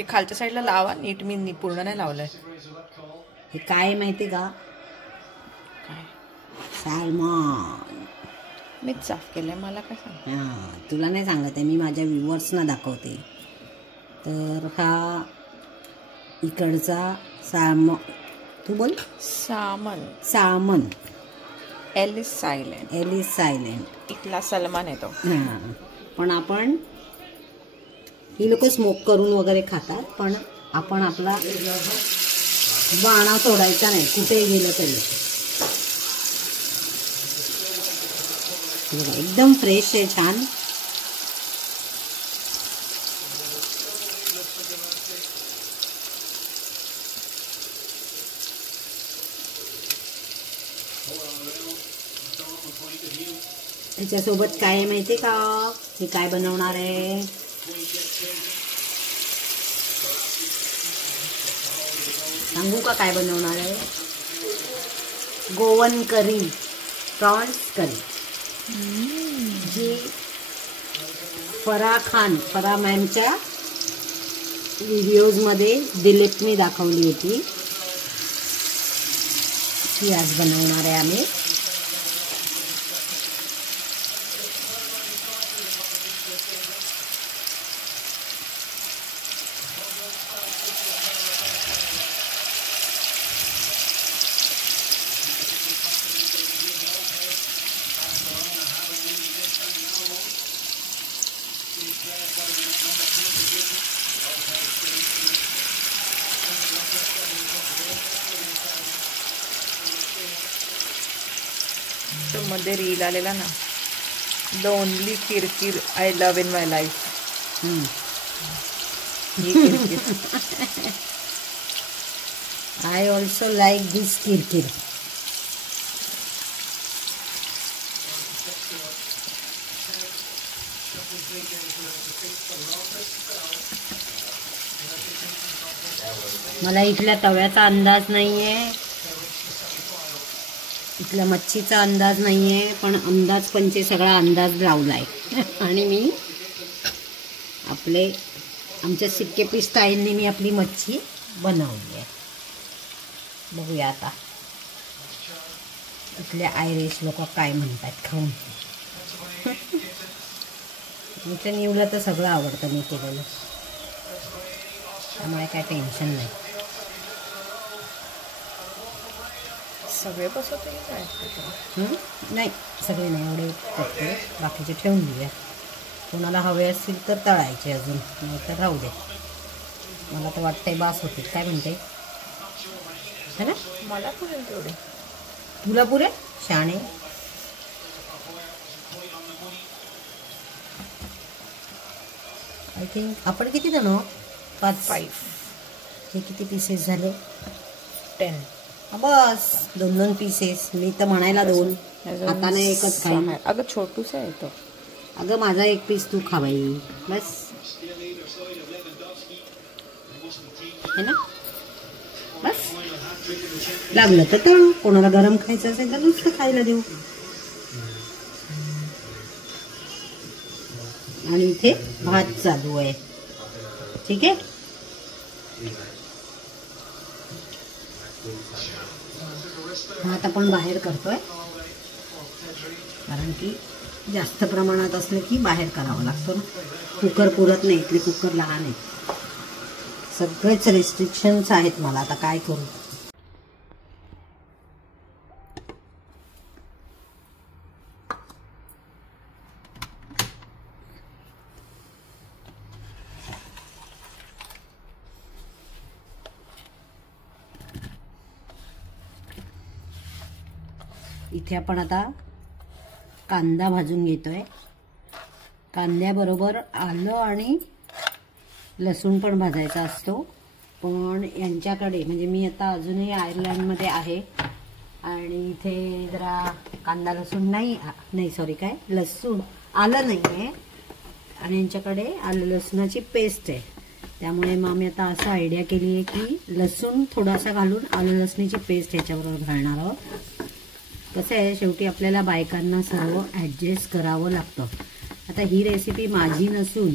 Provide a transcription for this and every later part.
ते खालच्या साईडला लावा नीट. मी पूर्ण नाही लावलंय. हे काय माहिती का? काय? सॅल्मॉन. मीच साफ केलंय. मला काय सांग? हां, तुला नाही सांगत आहे मी, माझ्या व्ह्युअर्सना दाखवते. तर हा इकडचा सॅल्मॉन. तू बोल. सामन. L is silent. इथला सलमान येतो. हां, पण आपण ही लोक स्मोक करून वगैरे खातात, पण आपण आपला बाणा सोडायचा नाही कुठेही गेलं तरी. एकदम फ्रेश आहे, छान. त्याच्यासोबत काय आहे माहिती का? हे काय बनवणार आहे? सांगू का काय बनवणार आहे? गोवन करी, प्रॉन्स करी, जी फराह मॅमच्या व्हिडिओजमध्ये दिलीपनी दाखवली होती. ती आज बनवणार आहे आम्ही. तो मध्ये रील आलेला ना, द ओनली किरकिर I love in my life. I also like this किरकिर. मला इथल्या तव्याचा अंदाज नाहीये, इथल्या मच्छीचा अंदाज नाहीये, पण अंदाज पंचे सगळा अंदाज लावलाय. आणि मी आमच्या सिक्केपी स्टाईलने मी आपली मच्छी बनवली आहे. बघूया आता इथले आयरिश लोक काय म्हणतात खाऊन. इथे निवलं तर सगळं आवडतं मी केलेलं, त्यामुळे काय टेन्शन नाही. सगळे बसवते काय? नाही, सगळे नाही, एवढे करते. बाकीचे ठेवून देऊया. कोणाला हवे असतील तर तळायचे अजून, नाही तर राहू दे. मला तर वाटतंय बास होते. काय म्हणते? है ना? मला पुरेल तेवढे. तुला पुरे शाणे. आय थिंक आपण किती जण? 5. हे किती पीसेस झाले? 10. बस 2 पीसेस. मी तर म्हणायला 2, हाताने एकच खाईन. अगं छोटूसा आहे तो. अगं माझा 1 पीस तू खावाई बस, है ना? बस लागलं तर तळू. कोणाला गरम खायचं असेल तर नुसतं खायला देऊ. आणि इथे भात चालू आहे. ठीक आहे. भात आपण बाहेर करतोय, कारण की जास्त प्रमाणात असलं की बाहेर करावं लागतं ना. कुकर पुरत नाही, इथले कुकर लहान आहेत. सगळेच रेस्ट्रिक्शन्स आहेत मला. आता काय करू? इथे आपण आता कांदा भाजून घेतोय. कांद्याबरोबर आलं आणि लसूण पण भाजायचा असतो. पण यांच्याकडे म्हणजे मी आता अजूनही आयर्लंडमध्ये आहे आणि इथे जरा कांदा लसूण नाही सॉरी काय लसूण आलं नाही आहे आणि यांच्याकडे आलं लसूणाची पेस्ट आहे. त्यामुळे मग मी आता असं आयडिया केली आहे की लसूण थोडासा घालून आलं लसणीची पेस्ट ह्याच्याबरोबर घालणार आहोत. कसं आहे, शेवटी आपल्याला बायकांना सर्व ॲडजस्ट करावं लागतं. आता ही रेसिपी माझी नसून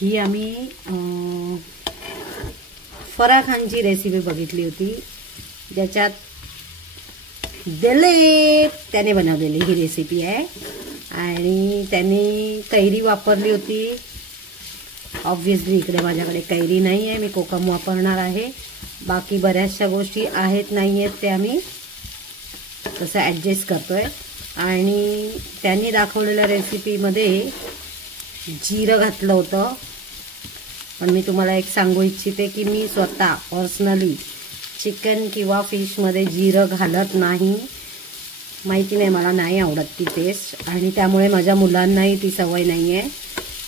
ही आम्ही फराह खानची रेसिपी बघितली होती, ज्याच्यात दिलीप त्याने बनवलेली ही रेसिपी आहे आणि त्यांनी कैरी वापरली होती. ऑब्व्हियसली इकडे माझ्याकडे कैरी नाही आहे, मी कोकम वापरणार आहे. बाकी बऱ्याचशा गोष्टी आहेत नाही आहेत ते आम्ही तसं ॲडजस्ट करतोय. आणि त्यांनी दाखवलेल्या रेसिपीमध्ये जिरं घातलं होतं, पण मी तुम्हाला एक सांगू इच्छिते की मी स्वतः पर्सनली चिकन किंवा फिशमध्ये जिरं घालत नाही. माहिती नाही, मला नाही आवडत ती टेस्ट आणि त्यामुळे माझ्या मुलांनाही ती सवय नाही आहे.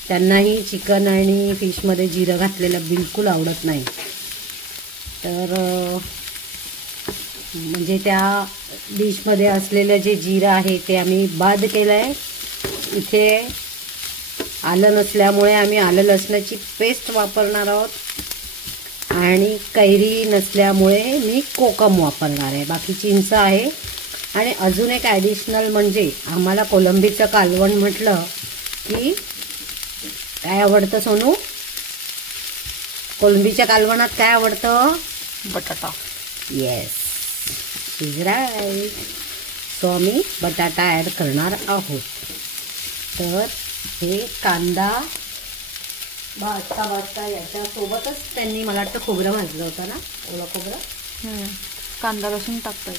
त्यांनाही चिकन आणि फिशमध्ये जिरं घातलेलं बिलकुल आवडत नाही. तर म्हणजे त्या डिशमध्ये असलेलं जे जिरं आहे ते आम्ही बाद केलं आहे. इथे आलं नसल्यामुळे आम्ही आलं लसणाची पेस्ट वापरणार आहोत आणि कैरी नसल्यामुळे मी कोकम वापरणार आहे. बाकी चिंच आहे. आणि अजून एक ॲडिशनल म्हणजे आम्हाला कोलंबीचं कालवण म्हटलं की काय आवडतं सोनू? कोलंबीच्या कालवणात काय आवडतं? बटाटा. Yes, is right. सो आम्ही बटाटा ॲड करणार आहोत. तर हे कांदा भाजता याच्यासोबतच त्यांनी मला वाटतं खोबरं भाजलं होतं ना, ओलं खोबरं. कांदा लसूण टाकतोय.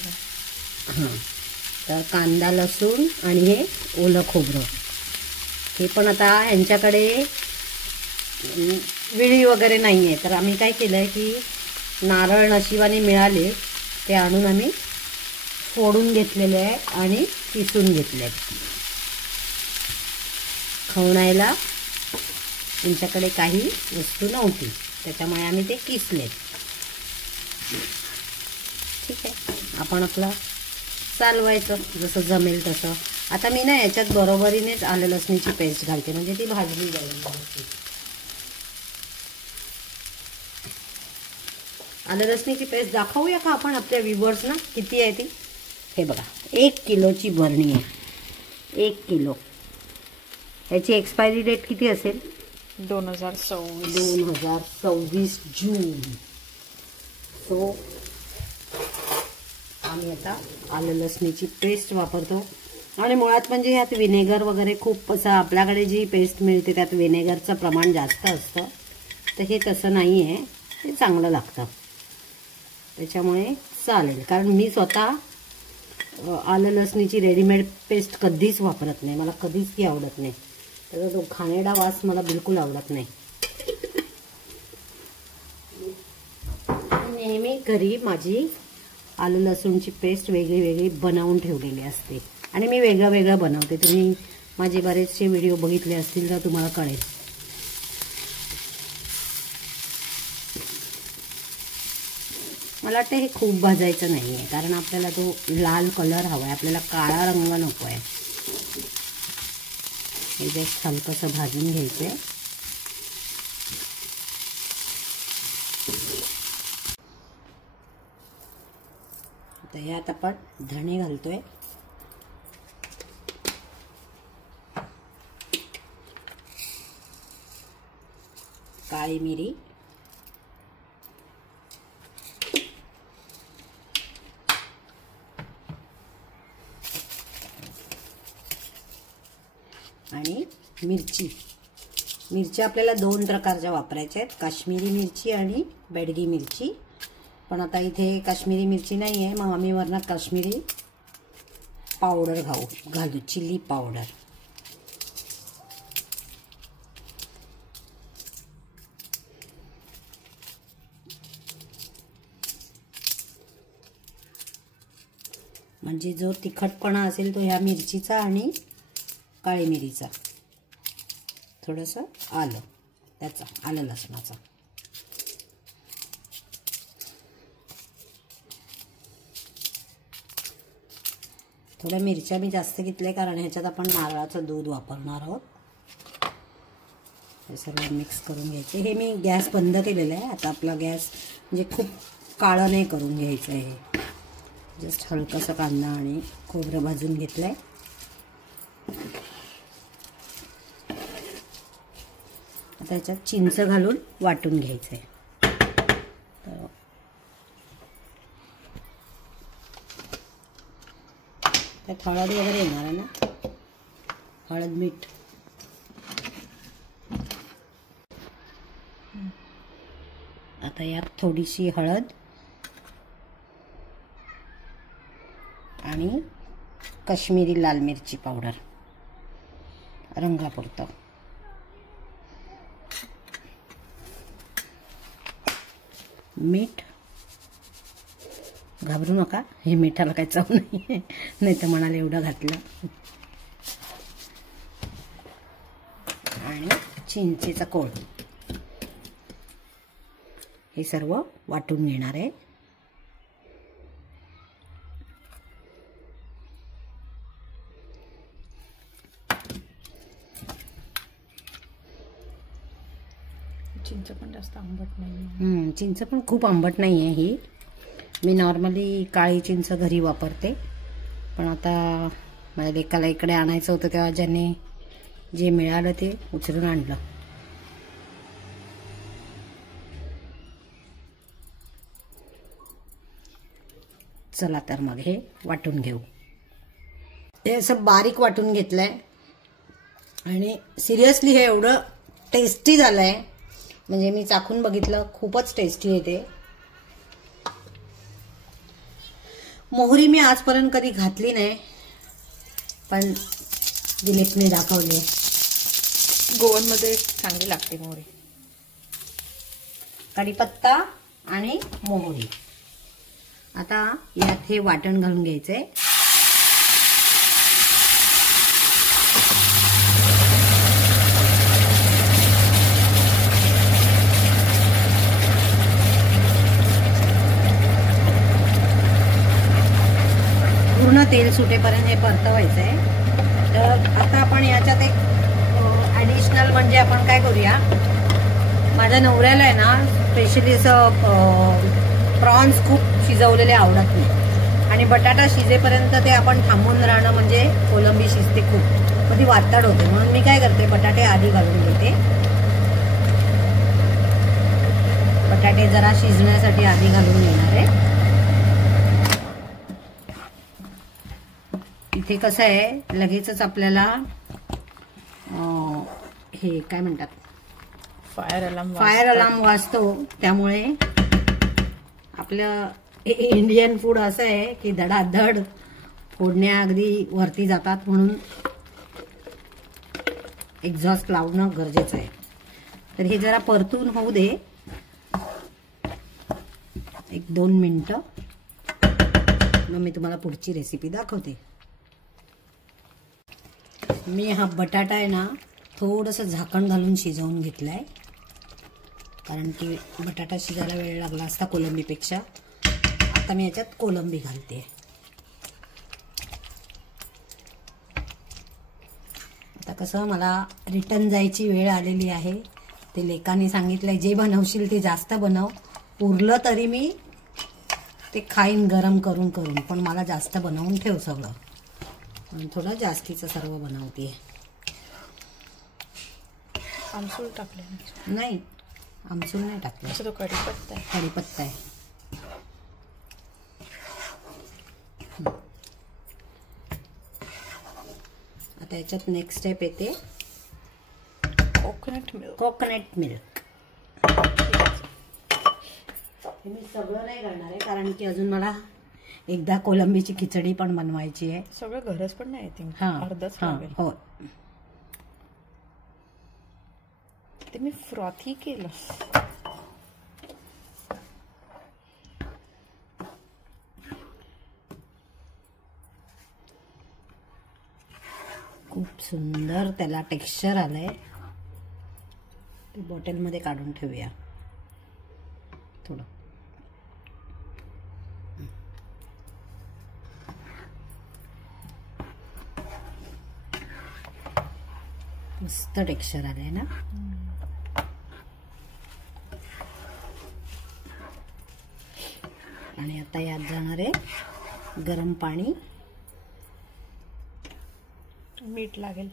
हां, तर कांदा लसूण आणि हे ओलं खोबरं हे पण आता ह्यांच्याकडे विळी वगैरे नाही आहे, तर आम्ही काय केलं आहे की नारळ नशिबाने मिळाले ते आणून आम्ही फोडून घेतलेले आहे आणि किसून घेतले आहेत. खवणायला त्यांच्याकडे काही वस्तू नव्हती, त्याच्यामुळे आम्ही ते किसले. ठीक आहे, आपण आपलं चालवायचं जसं जमेल तसं. आता मी ना याच्यात बरोबरीनेच आलं लसणीची पेस्ट घालते, म्हणजे ती भाजली जाईल. आलं लसणीची पेस्ट दाखवूया का आपण आपल्या व्ह्यूअर्सना किती आहे ती? हे बघा, 1 किलोची बरणी आहे. 1 किलो. याची एक्सपायरी डेट किती असेल? 2024 जून. सो आम्ही आता आलं लसणीची पेस्ट वापरतो. आणि मुळात म्हणजे ह्यात व्हिनेगर वगैरे खूप असं आपल्याकडे जी पेस्ट मिळते त्यात व्हिनेगरचं प्रमाण जास्त असतं, तर हे तसं नाही आहे. ते चांगलं लागतं, त्याच्यामुळे चालेल. कारण मी स्वतः आलं लसणीची रेडीमेड पेस्ट कधीच वापरत नाही, मला कधीच ती आवडत नाही. त्याचा तो घाणेरडा वास मला बिलकुल आवडत नाही. नेहमी घरी माझी आलं लसूणची पेस्ट वेगळी वेगळी बनवून ठेवलेली असते आणि मी वेगळं वेगळं बनवते. तुम्ही माझे बरेचसे व्हिडिओ बघितले असतील तर तुम्हाला कळेल. मला वाटतं हे खूप भाजायचं नाही आहे, कारण आपल्याला तो लाल कलर हवा आहे, आपल्याला काळा रंग नको आहे. हे जस्ट हलकंसं भाजून घ्यायचं आहे. तर यात आपण धणे घालतोय, काळी मिरी, आणि मिरची. मिरच्या आपल्याला 2 प्रकारच्या वापरायच्या आहेत, काश्मीरी मिरची आणि बेडगी मिरची. पण आता इथे काश्मीरी मिरची नाही आहे, मग आम्ही वरनं काश्मीरी पावडर घालू, चिली पावडर. म्हणजे जो तिखटपणा असेल तो ह्या मिरचीचा आणि काळी मिरीचा. थोडंसं आलं, त्याचा आलं लसणाचा. थोड्या मिरच्या मी जास्त घेतल्या कारण ह्याच्यात आपण नारळाचं दूध वापरणार आहोत. हे सगळं मिक्स करून घ्यायचे. हे मी गॅस बंद केलेला आहे. आता आपला गॅस म्हणजे खूप काळं नाही करून घ्यायचं आहे. जस्ट हलकासा कांदा आणि खोबरं भाजून घेतलं आहे. आता ह्याच्यात चिंच घालून वाटून घ्यायचं आहे. त्यात हळद वगैरे येणार आहे ना, हळद मीठ. आता यात थोडीशी हळद आणि काश्मीरी लाल मिरची पावडर रंगापुरतं. मीठ, घाबरू नका, हे मिठाला काही चव नाही, नाही तर म्हणाले एवढं घातलं. आणि चिंचेचा कोळ, हे सर्व वाटून घेणार आहे. चिंच पण जास्त आंबट नाही. चिंच पण खूप आंबट नाही आहे ही. मी नॉर्मली काळी चिंच घरी वापरते, पण आता माझ्या लेकाला इकडे आणायचं होतं तेव्हा ज्याने जे मिळालं ते उचलून आणलं. चला तर मग हे वाटून घेऊ. हे असं बारीक वाटून घेतलंय आणि सिरियसली हे एवढं टेस्टी झालंय, म्हणजे मी चाखून बघितलं, खूपच टेस्टी येते. मोहरी मी आजपर्यंत कधी घातली नाही, पण दिलीपने दाखवली. गोवनमध्ये चांगली लागते मोहरी. कढीपत्ता आणि मोहरी. आता यात हे वाटण घालून घ्यायचंय. पूर्ण तेल सुटेपर्यंत हे परतवायचं आहे. तर आता आपण याच्यात एक ॲडिशनल म्हणजे आपण काय करूया, माझ्या नवऱ्याला आहे ना स्पेशली असं प्रॉन्स खूप शिजवलेले आवडत नाही, आणि बटाटा शिजेपर्यंत ते आपण थांबून राहणं म्हणजे कोलंबी शिजते खूप, मग ती वातड होते. म्हणून मी काय करते, बटाटे आधी घालून घेते. बटाटे जरा शिजण्यासाठी आधी घालून घेणार आहे. इथे कसं आहे, लगेचच आपल्याला हे काय म्हणतात, फायर अलार्म वाजतो. त्यामुळे आपलं इंडियन फूड असं आहे की धडाधड फोडण्या अगदी वरती जातात, म्हणून एक्झॉस्ट लावणं गरजेचं आहे. तर हे जरा परतून होऊ दे 1-2 मिनिटं, मग मी तुम्हाला पुढची रेसिपी दाखवते. मी हा बटाटा आहे ना थोडंसं झाकण घालून शिजवून घेतलाय, कारण की बटाटा शिजायला वेळ लागला असता कोलंबीपेक्षा. आता मी याच्यात कोलंबी घालते. आता कसं मला रिटर्न जायची वेळ आलेली आहे, ते लेकाने सांगितलंय जे बनवशील ते जास्त बनव, उरलं तरी मी ते खाईन गरम करून करून, पण मला जास्त बनवून ठेव सगळं, म्हणून थोडं जास्तीचं सर्व बनवते. आमसूल टाकले नाही, आमसूल नाही टाकलं, तो कढीपत्ता आहे. कढीपत्ता आहे. आता याच्यात नेक्स्ट स्टेप येते कोकोनट मिल्क. Coconut milk. मी सगळं नाही करणार आहे, कारण की अजून मला एकदा कोलंबीची खिचडी पण बनवायची आहे. सगळं गरज पण नाही येते, अर्धच लागेल. हो, ते मी फ्रॉथी केलं. खूप सुंदर त्याला टेक्स्चर आलंय. ते बॉटलमध्ये काढून ठेवूया थोडं. मस्त टेक्स्चर आलंय ना. आणि आता यात जाणार आहे गरम पाणी. मीठ लागेल.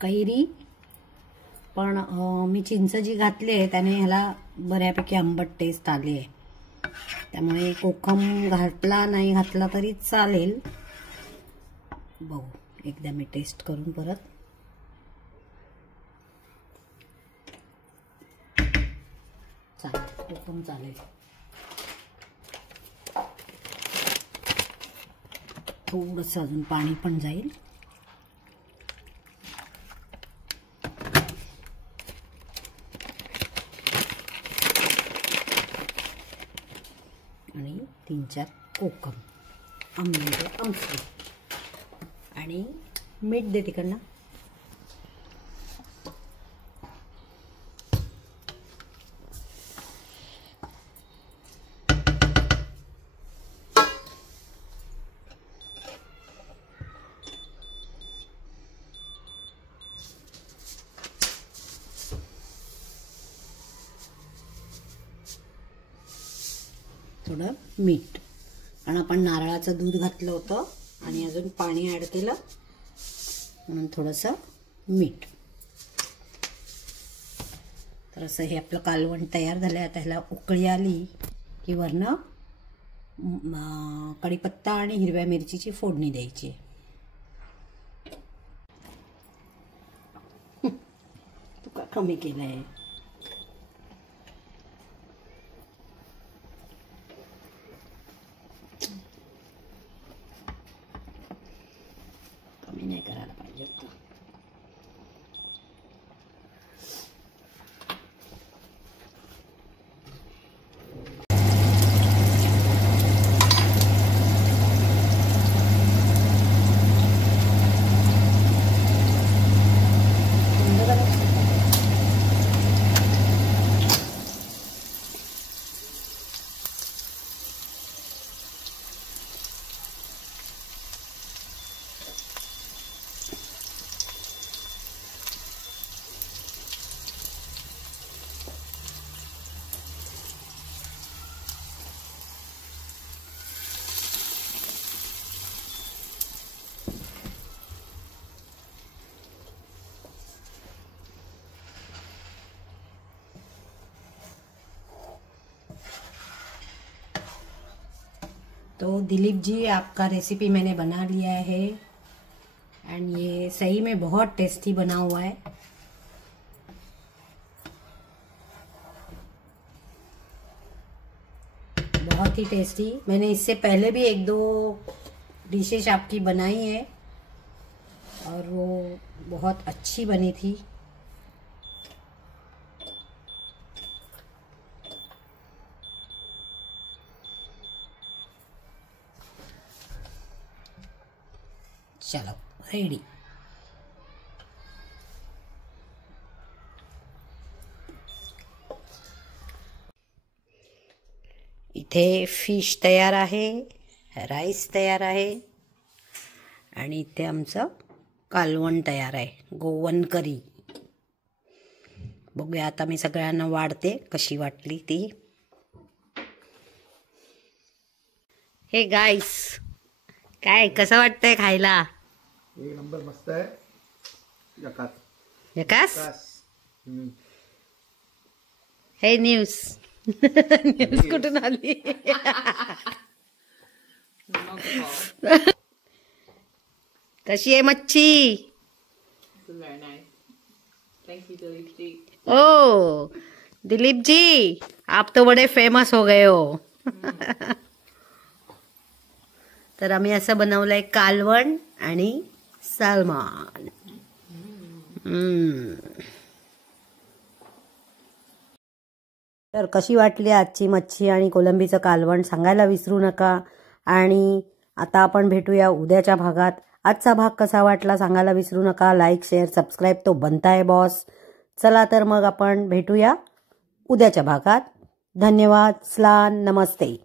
कैरी, पण मी चिंच जी घातली आहे त्याने ह्याला बऱ्यापैकी आंबट टेस्ट आली आहे. त्यामुळे कोकम घातला नाही घातला तरी चालेल. बघू एकदा मी टेस्ट करून परत. चालेल, कोकम चालेल. थोडंसं अजून पाणी पण जाईल. आणि 3-4 कोकम, आमची आणि मीठ दे तिकडनं. थोडं मीठ, कारण आपण नारळाचं दूध घातलं होतं आणि अजून पाणी ॲड केलं म्हणून थोडंसं मीठ. तर असं हे आपलं कालवण तयार झालं आहे. आता ह्याला उकळी आली की वरनं कढीपत्ता आणि हिरव्या मिरचीची फोडणी द्यायची. तू का कमी केलं आहे? कमी नाही करायला पाहिजे होतं. तो दिलीप जी, आपका रेसिपी मैंने बना लिया है एंड ये सही में बहुत टेस्टी बना हुआ है. बहुत ही टेस्टी. मैंने इससे पहले भी 1-2 डिशेस आपकी बनाई है और वो बहुत अच्छी बनी थी. चलो रेडी. इथे फिश तयार आहे, राईस तयार आहे आणि इथे आमचं कालवण तयार आहे, गोवन करी. बघूया आता मी सगळ्यांना वाढते कशी वाटली ती. हे गाईस, काय कसं वाटतंय खायला? एक नंबर मस्त आहे. यकास हे न्यूज न्यूज कुठून आली? कशी आहे मच्छी? ओ दिलीप जी, आप तो बड़े फेमस हो गए हो. तर आम्ही असं बनवलंय कालवण आणि सॅल्मन. तर कशी वाटली आजची मच्छी आणि कोलंबीचं कालवण सांगायला विसरू नका. आणि आता आपण भेटूया उद्याच्या भागात. आजचा भाग कसा वाटला सांगायला विसरू नका. लाईक, शेअर, सबस्क्राईब तो बनता है बॉस. चला तर मग आपण भेटूया उद्याच्या भागात. धन्यवाद. स्लान नमस्ते.